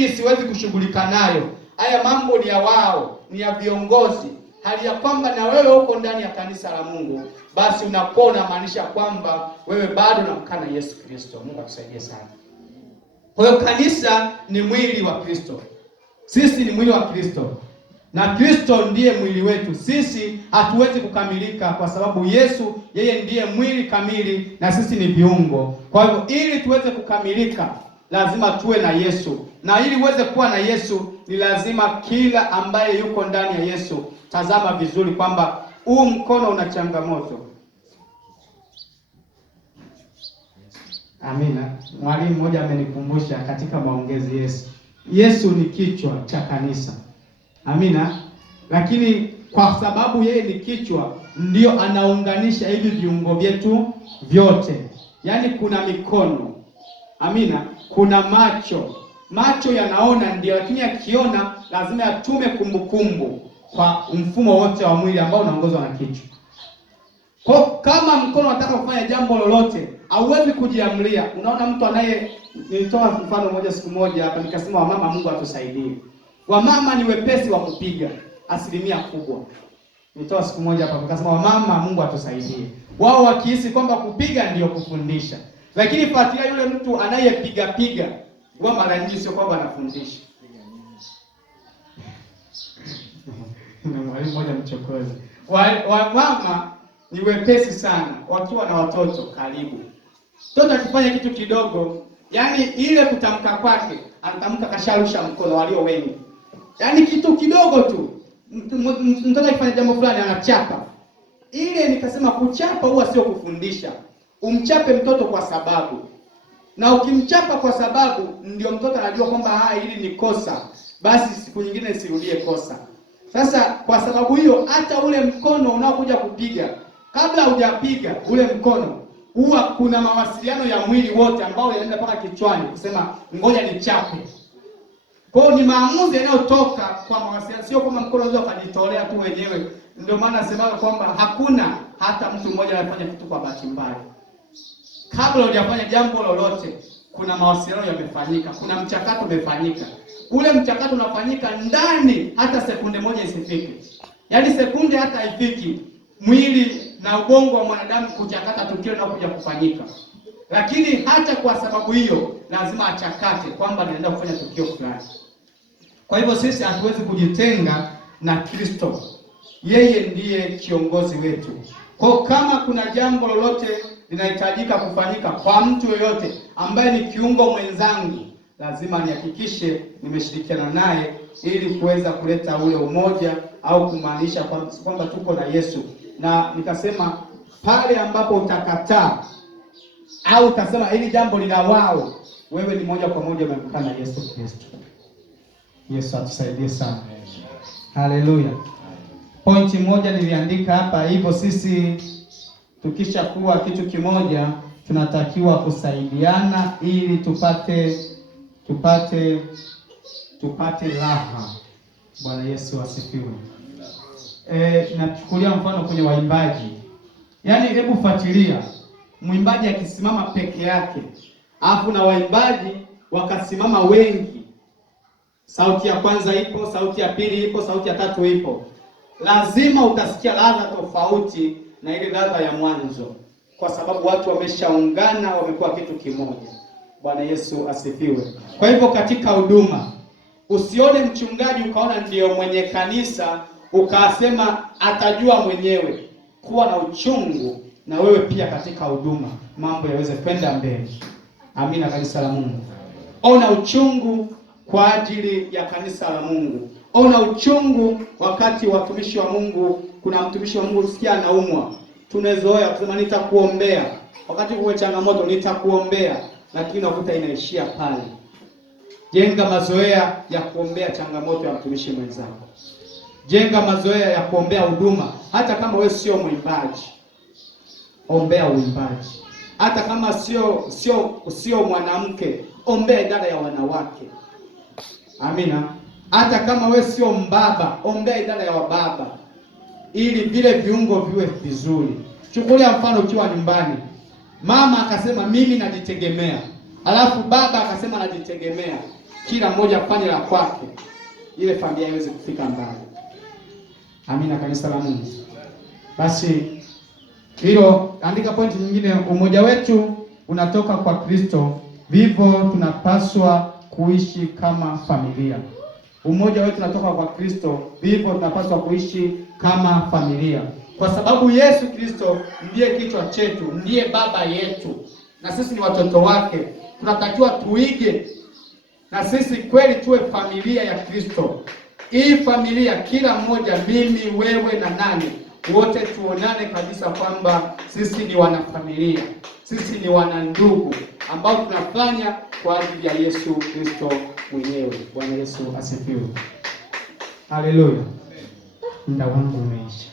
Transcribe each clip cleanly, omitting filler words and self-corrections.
siwezi kushughulika nayo. Haya mambo ni ya wao, ni ya viongozi. Hali ya kwamba na wewe uko ndani ya kanisa la Mungu, basi unakuwa unamaanisha kwamba wewe bado unamkana Yesu Kristo. Mungu akusaidie sana. Kwa hiyo kanisa ni mwili wa Kristo. Sisi ni mwili wa Kristo. Na Kristo ndiye mwili wetu. Sisi hatuwezi kukamilika kwa sababu Yesu yeye ndiye mwili kamili na sisi ni viungo. Kwa hivyo ili tuweze kukamilika lazima tuwe na Yesu. Na ili uweze kuwa na Yesu ni lazima kila ambaye yuko ndani ya Yesu, tazama vizuri kwamba huu mkono una changamoto. Amina. Mwalimu mmoja amenikumbusha katika maongezi Yesu. Yesu ni kichwa cha kanisa. Amina. Lakini kwa sababu yeye ni kichwa, ndio anaunganisha hivi viungo vyetu vyote. Yaani kuna mikono. Amina. Kuna macho. Macho yanaona ndio, lakini yakiona lazima yatume kumbukumbu kwa mfumo wote wa mwili ambao unaongozwa na kichwa. Kwa kama mkono unataka kufanya jambo lolote, hauwezi kujiamlia. Unaona mtu nilitoa mfano moja siku moja hapa nikasema wamama Mungu atusaidie. Wamama ni wepesi wa kupiga asilimia kubwa. Nilitoa siku moja hapa nikasema wamama Mungu atusaidie. Wao wakihisi kwamba kupiga ndio kufundisha. Lakini fuatilia yule mtu anayepiga piga, wao mara nyingi sio kwamba anafundisha. Na mwalimu mmoja mchokozi. Wamama ni wepesi sana wakiwa na watoto karibu. Mtoto akifanya kitu kidogo, yani ile kutamka kwake, anatamka kasharusha mkono walio wengi. Yani kitu kidogo tu. Mtoto akifanya jambo fulani anachapa. Ile nikasema kuchapa huwa sio kufundisha. Umchape mtoto kwa sababu. Na ukimchapa kwa sababu ndio mtoto anajua kwamba hili ni kosa. Basi siku nyingine isirudie kosa. Sasa kwa sababu hiyo hata ule mkono unaokuja kupiga, kabla hujapiga ule mkono, huwa kuna mawasiliano ya mwili wote ambao yanaenda mpaka kichwani kusema ngoja nichape. Kwa hiyo ni maamuzi yanayotoka kwa mawasiliano, sio kama mkono unaweza kujitolea tu wenyewe. Ndio maana nasema kwamba hakuna hata mtu mmoja anafanya kitu kwa bahati mbaya. Kabla hujafanya jambo lolote, kuna mawasiliano yamefanyika, kuna mchakato umefanyika. Ule mchakato unafanyika ndani hata sekunde moja isifike. Yaani sekunde hata haifiki mwili na ubongo wa mwanadamu kuchakata tukio linalokuja kufanyika. Lakini hata kwa sababu hiyo lazima achakate kwamba anaenda kufanya tukio fulani. Kwa hivyo sisi hatuwezi kujitenga na Kristo. Yeye ndiye kiongozi wetu. Kwa kama kuna jambo lolote linahitajika kufanyika kwa mtu yeyote ambaye ni kiungo mwenzangu, lazima nihakikishe nimeshirikiana naye ili kuweza kuleta ule umoja au kumaanisha kwamba tuko na Yesu. Na nikasema pale ambapo utakataa au utasema hili jambo ni la wao, wewe ni moja kwa moja umemkana Yesu Kristo. Yesu atusaidie sana. Haleluya. Pointi moja niliandika hapa, hivyo sisi tukisha kuwa kitu kimoja tunatakiwa kusaidiana ili tupate raha. Bwana Yesu asifiwe. Nachukulia mfano kwenye waimbaji. Yaani hebu fuatilia. Mwimbaji akisimama peke yake, alafu na waimbaji wakasimama wengi. Sauti ya kwanza ipo, sauti ya pili ipo, sauti ya tatu ipo. Lazima utasikia ladha tofauti na ile ladha ya mwanzo. Kwa sababu watu wameshaungana, wamekuwa kitu kimoja. Bwana Yesu asifiwe. Kwa hivyo katika huduma, usione mchungaji ukaona ndiyo mwenye kanisa, ukasema atajua mwenyewe. Kuwa na uchungu na wewe pia katika huduma, mambo yaweze kwenda mbele. Amina kanisa la Mungu. Ona uchungu kwa ajili ya kanisa la Mungu. Ona uchungu wakati watumishi wa Mungu, kuna mtumishi wa Mungu usikia anaumwa. Tunazoea kusema nitakuombea. Wakati uwe changamoto nitakuombea, lakini unakuta inaishia pale. Jenga mazoea ya kuombea changamoto ya mtumishi mwenzako. Jenga mazoea ya kuombea huduma. Hata kama wewe sio mwimbaji, ombea uimbaji. Hata kama sio mwanamke, ombea idara ya wanawake. Amina. Hata kama wewe sio mbaba, ombea idara ya wababa. Ili vile viungo viwe vizuri. Chukulia mfano ukiwa nyumbani. Mama akasema mimi najitegemea. Alafu baba akasema najitegemea. kila mmoja afanye la kwake, ile familia iweze kufika mbali. Amina, kanisa la Mungu. Basi hilo, andika pointi nyingine, umoja wetu unatoka kwa Kristo, vivyo tunapaswa kuishi kama familia. Umoja wetu unatoka kwa Kristo, vivyo tunapaswa kuishi kama familia, kwa sababu Yesu Kristo ndiye kichwa chetu, ndiye baba yetu, na sisi ni watoto wake. Tunatakiwa tuige na sisi kweli tuwe familia ya Kristo. Hii familia, kila mmoja, mimi, wewe na nani, wote tuonane kabisa kwamba sisi ni wanafamilia, sisi ni wanandugu ambao tunafanya kwa ajili ya Yesu Kristo mwenyewe. Bwana Yesu asifiwe. Haleluya. Muda wangu umeisha.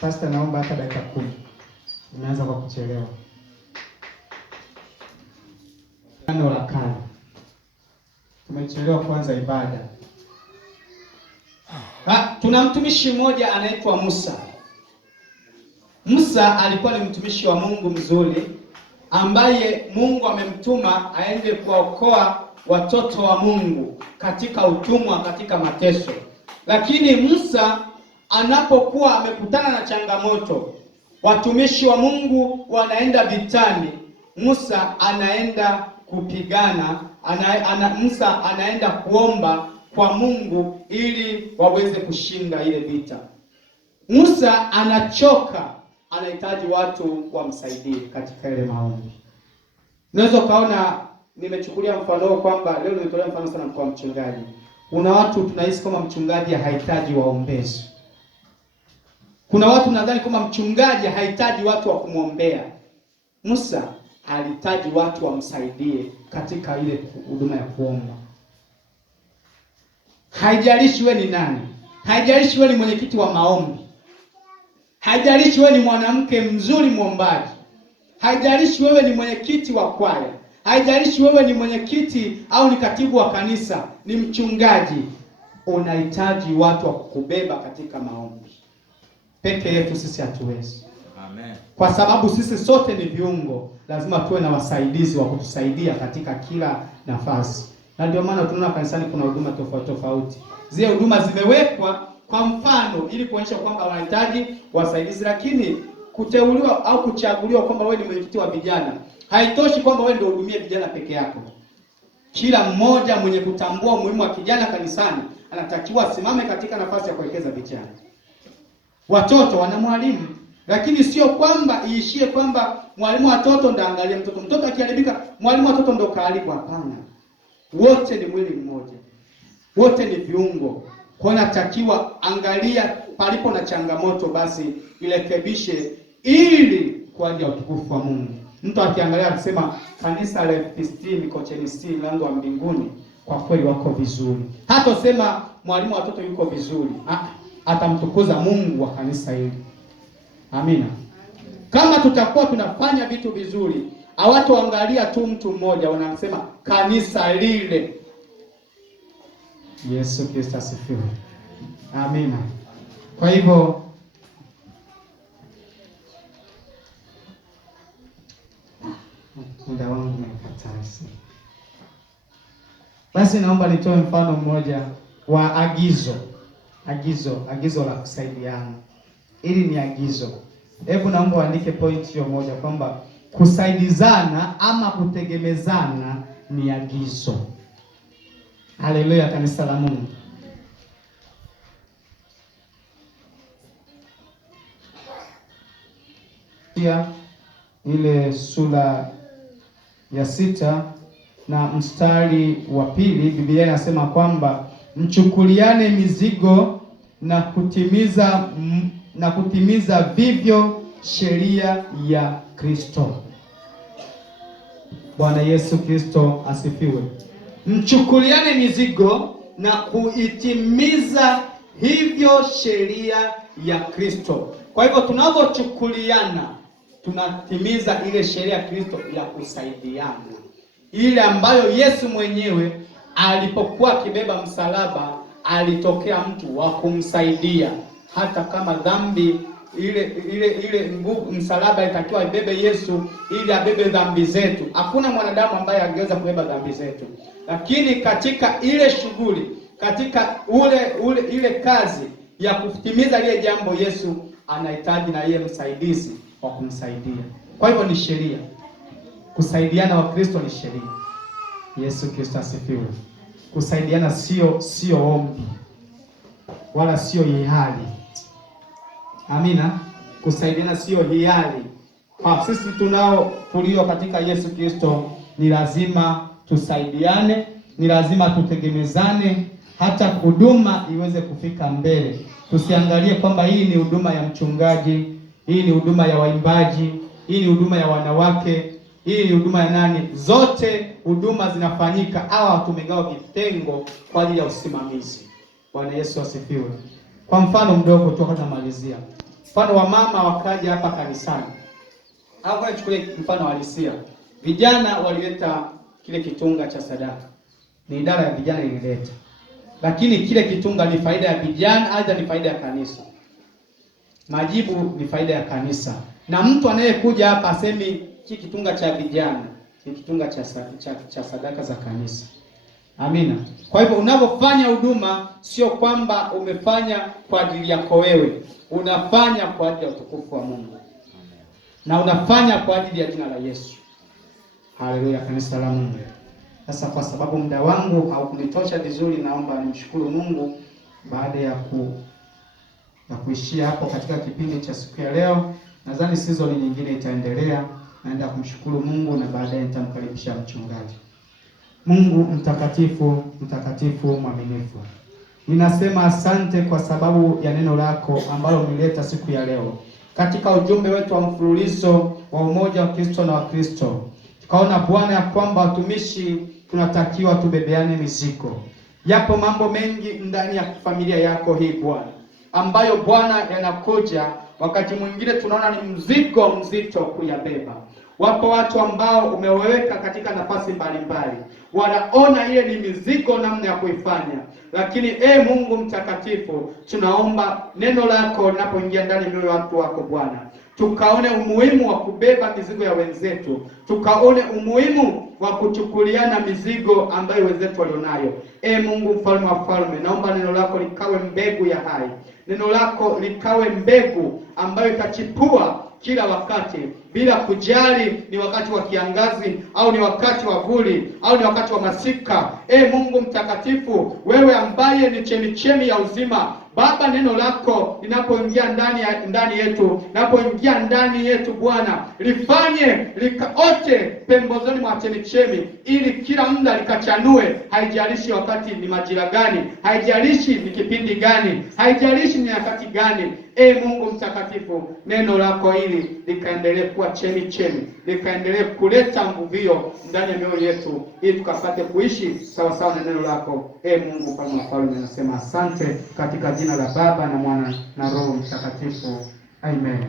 Pastor, naomba hata dakika 10. Nimeanza kwa kuchelewa. Agano la Kale. Tumechelewa kuanza ibada. Tuna mtumishi mmoja anaitwa Musa. Musa alikuwa ni mtumishi wa Mungu mzuri ambaye Mungu amemtuma aende kuwaokoa watoto wa Mungu katika utumwa, katika mateso. Lakini Musa anapokuwa amekutana na changamoto, watumishi wa Mungu wanaenda vitani, Musa anaenda kupigana, Musa anaenda kuomba kwa Mungu ili waweze kushinda ile vita. Musa anachoka, anahitaji watu wamsaidie katika ile maombi. Unaweza kaona, nimechukulia mfano kwamba leo nimetolea mfano sana kwa mchungaji. Kuna watu tunahisi kama mchungaji hahitaji waombezi. Kuna watu nadhani kama mchungaji hahitaji watu wa kumwombea. Musa alihitaji watu wamsaidie katika ile huduma ya kuomba. Haijalishi wewe ni nani, haijalishi wewe ni mwenyekiti wa maombi, haijalishi wewe ni mwanamke mzuri mwombaji, haijalishi wewe ni mwenyekiti wa kwaya, haijalishi wewe ni mwenyekiti au ni katibu wa kanisa, ni mchungaji, unahitaji watu wa kukubeba katika maombi. Peke yetu sisi hatuwezi. Amen. Kwa sababu sisi sote ni viungo, lazima tuwe na wasaidizi wa kutusaidia katika kila nafasi. Na ndio maana tunaona kanisani kuna huduma tofauti tofauti. Zile huduma zimewekwa kwa mfano ili kuonyesha kwamba wanahitaji wasaidizi, lakini kuteuliwa au kuchaguliwa kwamba wewe ni mwenyekiti wa vijana haitoshi kwamba wewe ndio uhudumie vijana peke yako. Kila mmoja mwenye kutambua umuhimu wa kijana kanisani anatakiwa asimame katika nafasi ya kuelekeza vijana. Watoto wana mwalimu, lakini sio kwamba iishie kwamba mwalimu wa watoto ndo angalie mtoto. Mtoto akiharibika, mwalimu wa watoto ndo kaharibu. Hapana. Wote ni mwili mmoja. Wote ni viungo. Kwa natakiwa angalia palipo na changamoto, basi irekebishe ili kwa ajili ya utukufu wa Mungu. Mtu akiangalia akisema kanisa la FPCT Mikocheni C Mlango wa Mbinguni kwa kweli wako vizuri, hata sema mwalimu wa watoto yuko vizuri, atamtukuza Mungu wa kanisa hili. Amina. Kama tutakuwa tunafanya vitu vizuri, hawatoangalia tu mtu mmoja, wanasema kanisa lile. Yesu Kristo asifiwe. Amina. Kwa hivyo muda wangu umekataa. Basi naomba nitoe mfano mmoja wa agizo la kusaidiana. Ili ni agizo. Hebu naomba uandike point hiyo moja kwamba kusaidizana ama kutegemezana ni agizo. Haleluya, kanisa la Mungu. Ile sura ya 6 na mstari wa 2, Biblia inasema kwamba mchukuliane mizigo na kutimiza vivyo sheria ya Kristo. Bwana Yesu Kristo asifiwe. Mchukuliane mizigo na kuitimiza hivyo sheria ya Kristo. Kwa hivyo tunapochukuliana, tunatimiza ile sheria ya Kristo ya kusaidiana, ile ambayo Yesu mwenyewe alipokuwa akibeba msalaba alitokea mtu wa kumsaidia, hata kama dhambi ile nguvu msalaba itakiwa ibebe Yesu ili abebe dhambi zetu. Hakuna mwanadamu ambaye angeweza kubeba dhambi zetu, lakini katika ile shughuli, katika ile kazi ya kutimiza ile jambo, Yesu anahitaji na yeye msaidizi wa kumsaidia. Kwa hivyo ni sheria, kusaidiana wa Kristo ni sheria. Yesu Kristo asifiwe. Kusaidiana sio ombi wala sio hiari. Amina. Kusaidiana sio hiari. Kwa sisi tulio katika Yesu Kristo ni lazima tusaidiane, ni lazima tutegemezane, hata huduma iweze kufika mbele. Tusiangalie kwamba hii ni huduma ya mchungaji, hii ni huduma ya waimbaji, hii ni huduma ya wanawake, hii ni huduma ya nani. Zote huduma zinafanyika, hawa tumegawa vitengo kwa ajili ya usimamizi. Bwana Yesu asifiwe. Kwa mfano mdogo tu tunamalizia. Mfano wa mama wakaja hapa kanisani. Hapo nichukulie mfano halisia. Vijana walileta kile kitunga cha sadaka. Ni idara ya vijana ilileta. Lakini kile kitunga ni faida ya vijana, aidha ni faida ya kanisa? Majibu ni faida ya kanisa. Na mtu anayekuja hapa asemi hiki kitunga cha vijana, ni kitunga cha sadaka za kanisa. Amina. Kwa hivyo unapofanya huduma sio kwamba umefanya kwa ajili yako wewe, unafanya kwa ajili ya utukufu wa Mungu. Na unafanya kwa ajili ya jina la Yesu. Haleluya, kanisa la Mungu. Sasa kwa sababu muda wangu haukunitosha vizuri, naomba nimshukuru Mungu baada ya kuishia hapo katika kipindi cha siku ya leo. Nadhani season nyingine itaendelea. Naenda kumshukuru Mungu na baadaye nitamkaribisha mchungaji. Mungu mtakatifu, mtakatifu mwaminifu, ninasema asante kwa sababu ya neno lako ambalo umeleta siku ya leo katika ujumbe wetu wa mfululizo wa umoja wa Kristo na wa Kristo. Tukaona Bwana ya kwamba watumishi tunatakiwa tubebeane mizigo. Yapo mambo mengi ndani ya familia yako hii Bwana, ambayo Bwana yanakuja wakati mwingine tunaona ni mzigo mzito kuyabeba. Wapo watu ambao umeweka katika nafasi mbalimbali, wanaona ile ni mizigo namna ya kuifanya. Lakini Mungu mtakatifu, tunaomba neno lako linapoingia ndani mioyo ya watu wako Bwana, tukaone umuhimu wa kubeba mizigo ya wenzetu, tukaone umuhimu wa kuchukuliana mizigo ambayo wenzetu walionayo. Mungu mfalme wa falme, naomba neno lako likawe mbegu ya hai, neno lako likawe mbegu ambayo itachipua kila wakati, bila kujali ni wakati wa kiangazi au ni wakati wa vuli au ni wakati wa masika. Mungu mtakatifu, wewe ambaye ni chemichemi ya uzima Baba, neno lako linapoingia ndani yetu Bwana, lifanye likaote pembezoni mwa chemichemi, ili kila muda likachanue. Haijalishi wakati ni majira gani, haijalishi ni kipindi gani, haijalishi ni wakati gani. Mungu mtakatifu, neno lako hili likaendelee kuwa chemichemi, likaendelee kuleta mvuvio ndani ya mioyo yetu, ili tukapate kuishi sawa sawa na neno lako. Mungu kama mfalme, nasema asante katika jina la Baba na Mwana na Roho Mtakatifu. Amen.